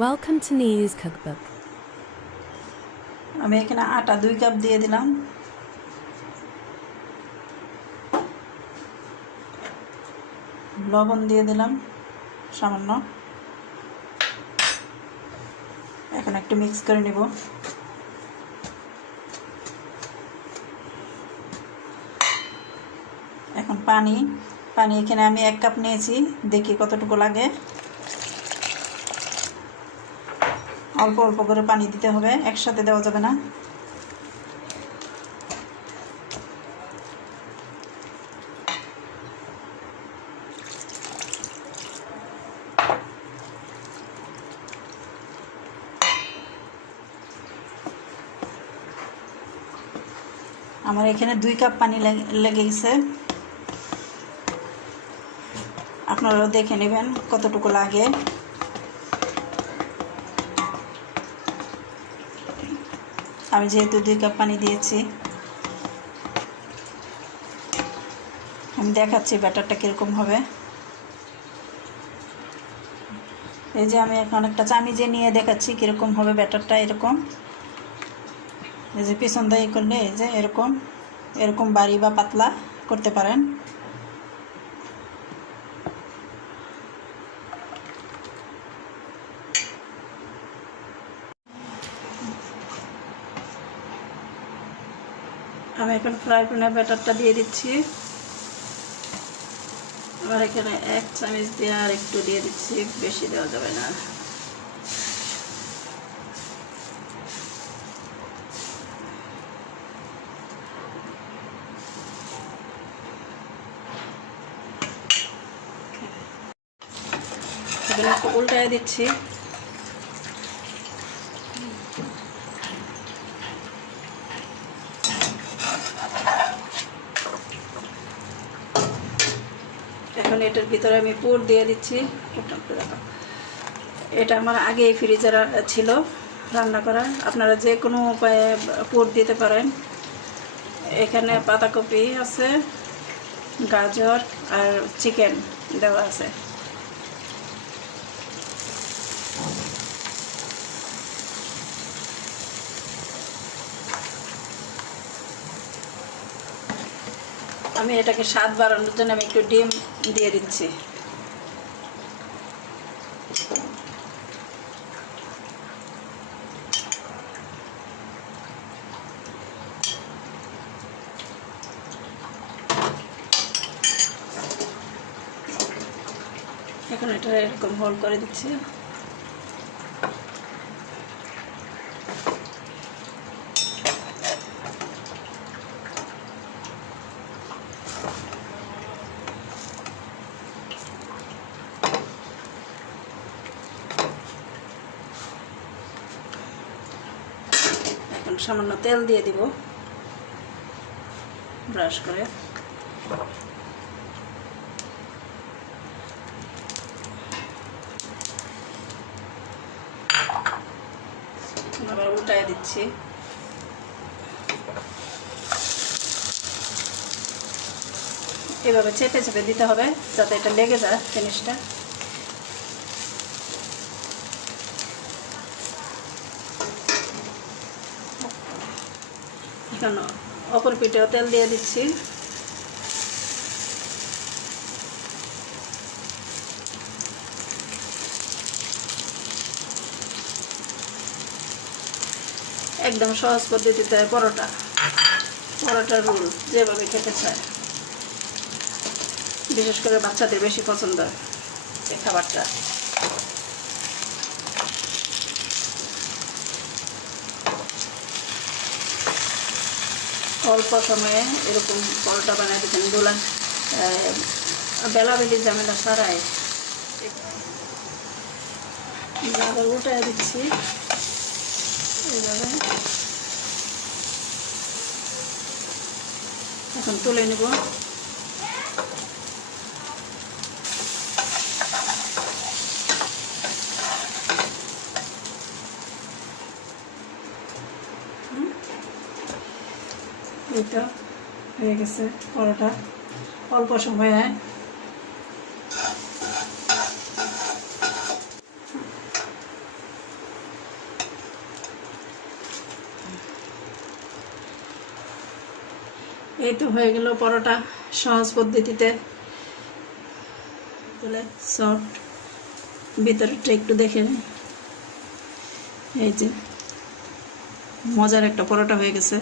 Welcome to Niu's cookbook. আমি এখানে আটা 2 কাপ দিয়ে দিলাম। লবণ দিয়ে দিলাম সামান্য। এখন একটু মিক্স করে নেব। এখন পানি এখানে আমি 1 কাপ নিয়েছি, দেখি কতটুকু লাগে। অল্প অল্প করে পানি দিতে হবে, একসাথে দেওয়া যাবে না। আমার এখানে 2 কাপ পানি লেগে গেছে। আপনারাও দেখে নেবেন কতটুকু লাগে। আমি যেহেতু 2 কাপ পানি দিয়েছি, আমি দেখাচ্ছি ব্যাটারটা কীরকম হবে। এই যে আমি এখন একটা চামিচে নিয়ে দেখাচ্ছি কীরকম হবে ব্যাটারটা। এরকম এই যে পিছন দিয়ে করলে এই যে এরকম বাড়ি বা পাতলা করতে পারেন। আমি এখন ফ্রাই প্যানে ব্যাটারটা দিয়ে দিচ্ছি। আবার এখানে 1 চামচ দিয়ে আর একটু দিয়ে দিচ্ছি, বেশি দেওয়া যাবে না। এখানে একটু উল্টায় দিচ্ছি। এখন এটার ভিতরে আমি পুর দিয়ে দিচ্ছি। এটা আমার আগেই ফ্রিজে ছিল রান্না করা, আপনারা যে কোনো উপায়ে পুর দিতে পারেন। এখানে পাতাকপি আছে, গাজর আর চিকেন দেওয়া আছে। আমি এটাকে স্বাদ বাড়ানোর জন্য আমি একটু ডিম দিয়ে দিচ্ছি। এখন এটা এরকম হোল করে দিচ্ছি। এখন সামান্য তেল দিয়ে দিব ব্রাশ করে। আবার উল্টায় দিচ্ছি। এভাবে চেপে চেপে দিতে হবে যাতে এটা লেগে যায় জিনিসটা। এখন অপর পিঠেও তেল দিয়ে দিচ্ছি। একদম সহজ পদ্ধতিতে পরোটার রোল যেভাবে খেতে চায়, বিশেষ করে বাচ্চাদের বেশি পছন্দ এই খাবারটা। অল্প সময়ে এরকম পরোটা বানায় দিতেন, বেলাবেলি ঝামেলা সারাই। আবার উল্টায় দিচ্ছি এইভাবে। এখন তুলে নেব। এটা হয়ে গেছে পরোটা। অল্প সময়ে এই তো হয়ে গেল পরোটা সহজ পদ্ধতিতে, সফট। ভিতরটা একটু দেখে নিই। এই যে মজার একটা পরোটা হয়ে গেছে।